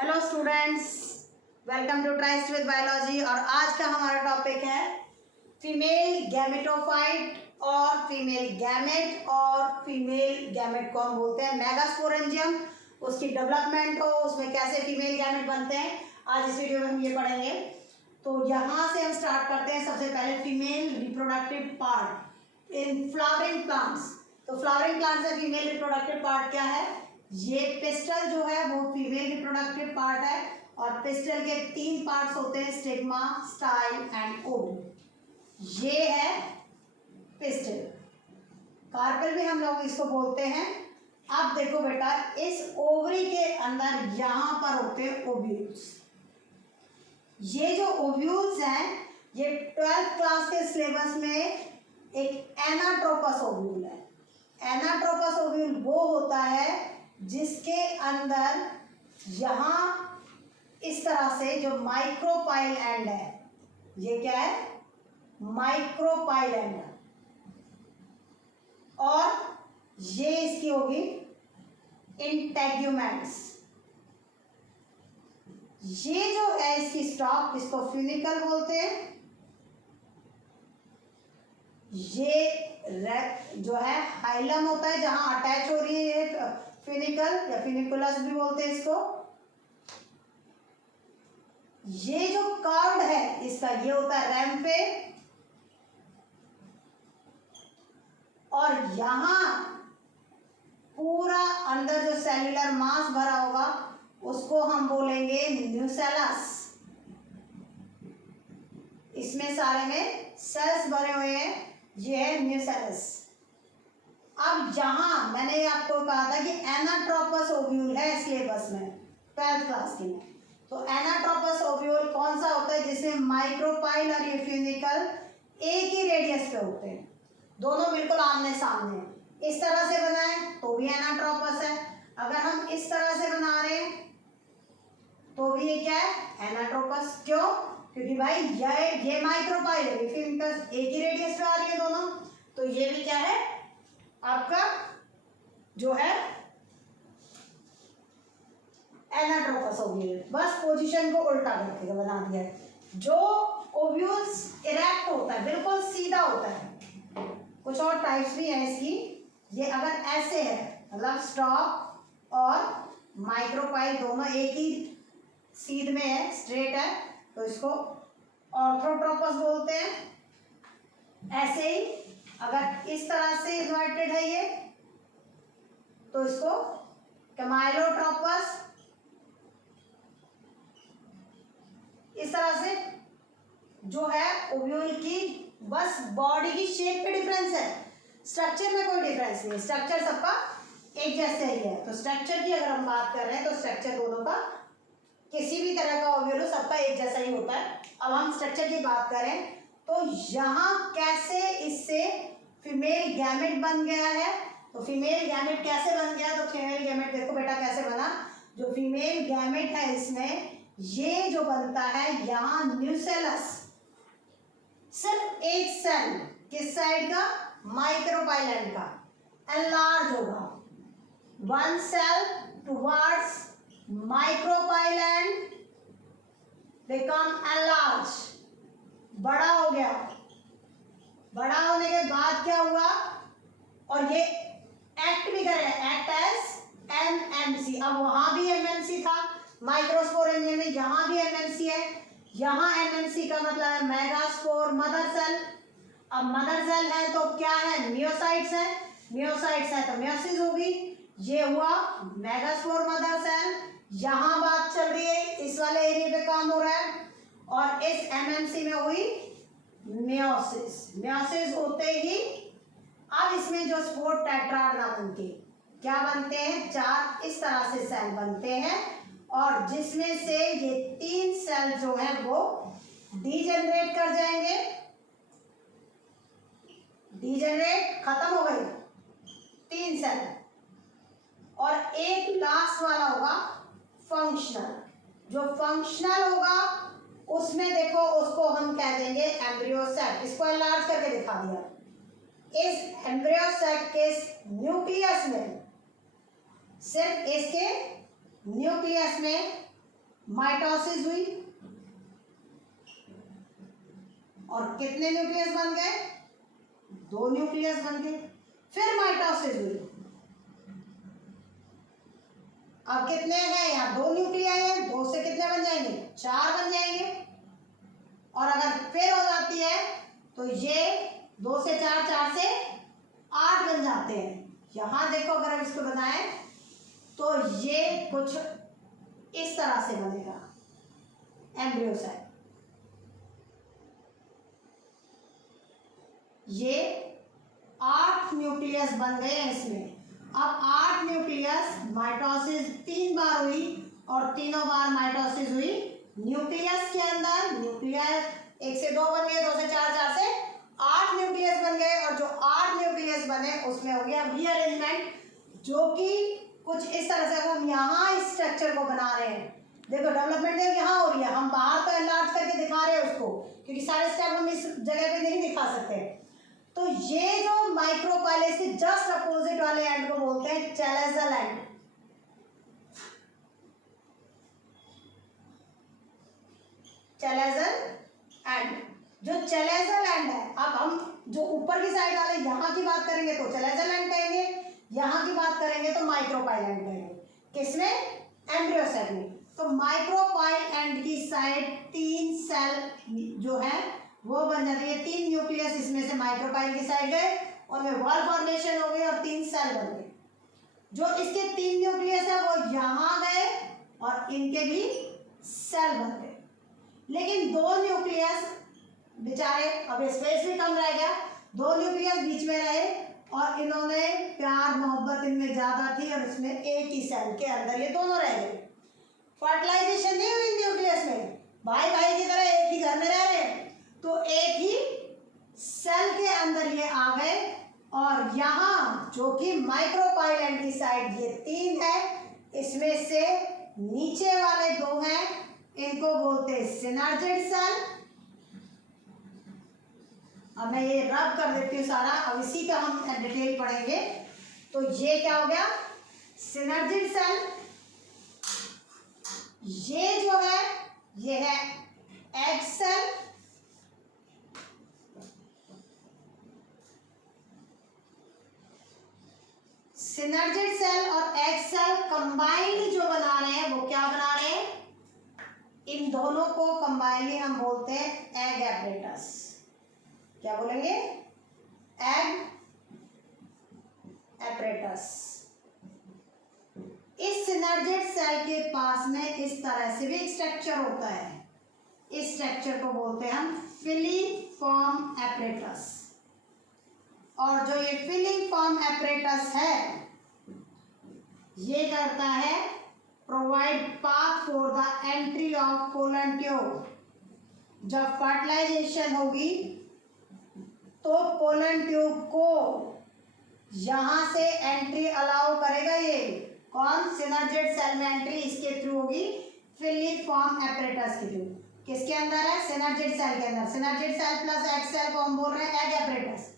Hello students, welcome to Tryst with Biology. और आज का हमारा टॉपिक है फीमेल गैमेटोफाइट और फीमेल गैमेट। और फीमेल गैमेट को हम बोलते हैं मेगास्पोरेंजियम। उसकी डेवलपमेंट हो, उसमें कैसे फीमेल गैमेट बनते हैं, आज इस वीडियो में हम ये पढ़ेंगे। तो यहाँ से हम स्टार्ट करते हैं। सबसे पहले female reproductive part in flowering plants. तो फ्लावरिंग प्लांट्स में फीमेल रिप्रोडक्टिव पार्ट क्या है? ये पिस्टल जो है वो फीमेल रिप्रोडक्टिव पार्ट है। और पिस्टल के 3 पार्ट्स होते हैं, स्टिग्मा, स्टाइल एंड ओवरी। ये है पिस्टल। कार्पेल भी हम लोग इसको बोलते हैं। अब देखो बेटा, इस ओवरी के अंदर यहाँ पर होते हैं ओव्यूल्स। ये जो ओव्यूल्स हैं, ये 12th क्लास के सिलेबस में एक एनाट्रोपस ओव्यूल है। एनाट्रोपस ओव्यूल वो होता है जिसके अंदर यहाँ इस तरह से जो माइक्रोपाइल एंड है, ये क्या है? माइक्रोपाइल एंड है। और ये इसकी होगी इंटेग्यूमेंट्स। ये जो है इसकी स्टॉक, इसको फ्यूनिकल बोलते हैं। ये जो है हाइलम होता है जहां अटैच हो रही है फिनिकल या फिनिकुलस भी बोलते हैं इसको। ये जो कर्व्ड है इसका, ये होता है रैम्पे। और यहां पूरा अंदर जो सेल्यूलर मास भरा होगा उसको हम बोलेंगे न्यूसेलस। इसमें सारे में सेल्स भरे हुए हैं, ये है न्यूसेलस। अब यहाँ मैंने आपको कहा था कि एनाट्रोपस ओव्यूल है सिलेबस में 12th क्लास के में। तो एनाट्रोपस ओव्यूल कौन सा होता है? जिसमें माइक्रोपाइल और ये फ्यूनिकल एक ही रेडियस पे होते हैं, दोनों बिल्कुल आमने सामने। इस तरह से बना है तो भी एनाट्रोपस है। अगर हम इस तरह से बना रहे हैं तो भी ये क्या है? एनाट्रोपस। क्यों? क्योंकि भाई ये माइक्रोपाइल है, फ्यूनिकल एक ही रेडियस पे आ रही है दोनों। तो ये भी क्या है आपका, जो है एनाट्रोपस ओव्यूल। बस पोजीशन को उल्टा करके बना दिया है। जो ओव्यूल्स इरेक्ट होता है, बिल्कुल सीधा होता है। कुछ और टाइप्स भी है इसकी। ये अगर ऐसे है, मतलब स्टॉक और माइक्रोपाइल दोनों एक ही सीध में है, स्ट्रेट है, तो इसको ऑर्थोट्रोपस बोलते हैं। ऐसे ही अगर इस तरह से इन्वर्टेड है ये, तो इसको कैमाइलोट्रोपस। इस तरह से जो है ओव्यूल की बस बॉडी की शेप पे डिफरेंस है, स्ट्रक्चर में कोई डिफरेंस नहीं है। स्ट्रक्चर सबका एक जैसा ही है। तो स्ट्रक्चर की अगर हम बात कर रहे हैं तो स्ट्रक्चर दोनों का, किसी भी तरह का ओव्यूल सबका एक जैसा ही होता है। अब हम स्ट्रक्चर की बात करें तो यहाँ कैसे इससे फीमेल गैमेट बन गया है। तो फीमेल गैमेट कैसे बन गया? तो फीमेल गैमेट देखो बेटा कैसे बना। जो फीमेल गैमेट है इसमें ये जो बनता है यहाँ न्यूसेलस, सिर्फ एक सेल किस साइड का? माइक्रोपाइल का एनलार्ज होगा। One cell towards micropyle become enlarge, बड़ा हो गया। बड़ा होने के बाद क्या हुआ? और ये एक्ट भी करे, एक्ट एज एमएमसी। अब वहां भी एमएमसी था माइक्रोस्पोरेंजियम में, यहाँ भी एमएमसी है। यहाँ एमएमसी का मतलब है मेगास्पोर मदर सेल। अब मदर सेल है तो क्या है? मियोसाइट्स है। मियोसाइट्स है तो मियोसिस होगी। ये हुआ मेगास्पोर मदर सेल। यहाँ बात चल रही है, इस वाले एरिया पे काम हो रहा है। और इस एमएमसी में हुई मियोसिस। मियोसिस होते ही अब इसमें जो स्पोर टेट्राड ना बनके क्या बनते हैं? 4 इस तरह से सेल बनते हैं। और जिसमें से ये 3 सेल जो है वो डीजेनरेट कर जाएंगे। डीजेनरेट खत्म हो गई 3 सेल। और एक लास्ट वाला होगा फंक्शनल। जो फंक्शनल होगा उसमें देखो, उसको हम कह देंगे एम्ब्रियो सेट। इसको एनलार्ज करके दिखा दिया। इस एम्ब्रियो सेट के न्यूक्लियस में, सिर्फ इसके न्यूक्लियस में माइटोसिस हुई और कितने न्यूक्लियस बन गए? 2 न्यूक्लियस बन गए। फिर माइटोसिस हुई, अब कितने हैं यहाँ? 2 न्यूक्लियाई हैं, 2 से कितने बन जाएंगे? 4 बन जाएंगे। और अगर फिर हो जाती है तो ये 2 से 4, 4 से 8 बन जाते हैं। यहाँ देखो, अगर हम इसको बनाएं तो ये कुछ इस तरह से बनेगा एम्ब्रियो सेल। ये 8 न्यूक्लियस बन गए हैं इसमें। अब 8 न्यूक्लियस, माइटोसिस 3 बार हुई और तीनों बार माइटोसिस हुई न्यूक्लियस के अंदर। न्यूक्लियस 1 से 2 बन गए, 2 से 4, 4 से 8 न्यूक्लियस बन गए। और जो 8 न्यूक्लियस बने उसमें हो गया रीअरेंजमेंट, जो कि कुछ इस तरह से हम यहाँ इस स्ट्रक्चर को बना रहे हैं। देखो डेवलपमेंट यहाँ हो रही है, हम बाहर तो एनलार्ज करके दिखा रहे हैं उसको, क्योंकि सारे स्टेप हम इस जगह पे नहीं दिखा सकते। तो ये जो माइक्रोपाइलेज के जस्ट अपोजिट वाले एंड को बोलते हैं चैलेजल एंड। चैलेजल एंड, जो चैलेजल एंड है, अब हम जो ऊपर की साइड वाले यहाँ की बात करेंगे तो चैलेजल एंड कहेंगे, यहाँ की बात करेंगे तो माइक्रोपाइल एंड कहेंगे। किसमें? एम्ब्रियो सेल में। तो माइक्रोपाइल एंड की साइड 3 सेल जो है वो बन जाती है। 3 न्यूक्लियस इसमें से माइक्रोपाइल की साइड गए, उनमें वॉल फॉर्मेशन हो गई और 3 सेल बन गए। जो इसके 3 न्यूक्लियस है वो यहाँ गए और इनके भी सेल बन गए। लेकिन 2 न्यूक्लियस बेचारे, अब स्पेस भी कम रह गया, 2 न्यूक्लियस बीच में रहे और इन्होंने प्यार मोहब्बत इनमें ज्यादा थी और इसमें एक ही सेल के अंदर ये दोनों रह गए। फर्टिलाइजेशन नहीं हुई न्यूक्लियस में, भाई भाई की तरह एक ही घर में रह रहे हैं, तो एक ही सेल के अंदर ये आ गए। और यहाँ जो कि माइक्रोपाइल एंड की साइड ये 3 है, इसमें से नीचे वाले 2 हैं, इनको बोलते हैं सिनर्जिड सेल। अब मैं ये रब कर देती हूँ सारा, अब इसी का हम डिटेल पढ़ेंगे। तो ये क्या हो गया? Synergid cell. ये जो है ये है एग सेल। सिनर्जिड सेल और एग सेल कंबाइंड जो बना रहे हैं वो क्या बना रहे हैं? इन दोनों को कंबाइनली हम बोलते हैं एग एपरेटस। क्या बोलेंगे? Egg apparatus. इस सिनर्जिड सेल के पास में इस तरह से भी एक स्ट्रक्चर होता है, इस स्ट्रक्चर को बोलते हैं हम फिलिफॉर्म एपरेटस। और जो ये फिलिफॉर्म एपरेटस है ये करता है provide path for the entry of pollen tube. जब फर्टिलाइजेशन होगी तो पोलन ट्यूब को यहां से एंट्री अलाउ करेगा। ये कौन? सिनर्जिड सेल में एंट्री इसके थ्रू होगी, फिलिफॉर्म एपरेटस के थ्रू। किसके अंदर है? सिनर्जिड सेल के अंदर। Synergid cell plus egg cell को हम बोल रहे हैं एग एपरेटस।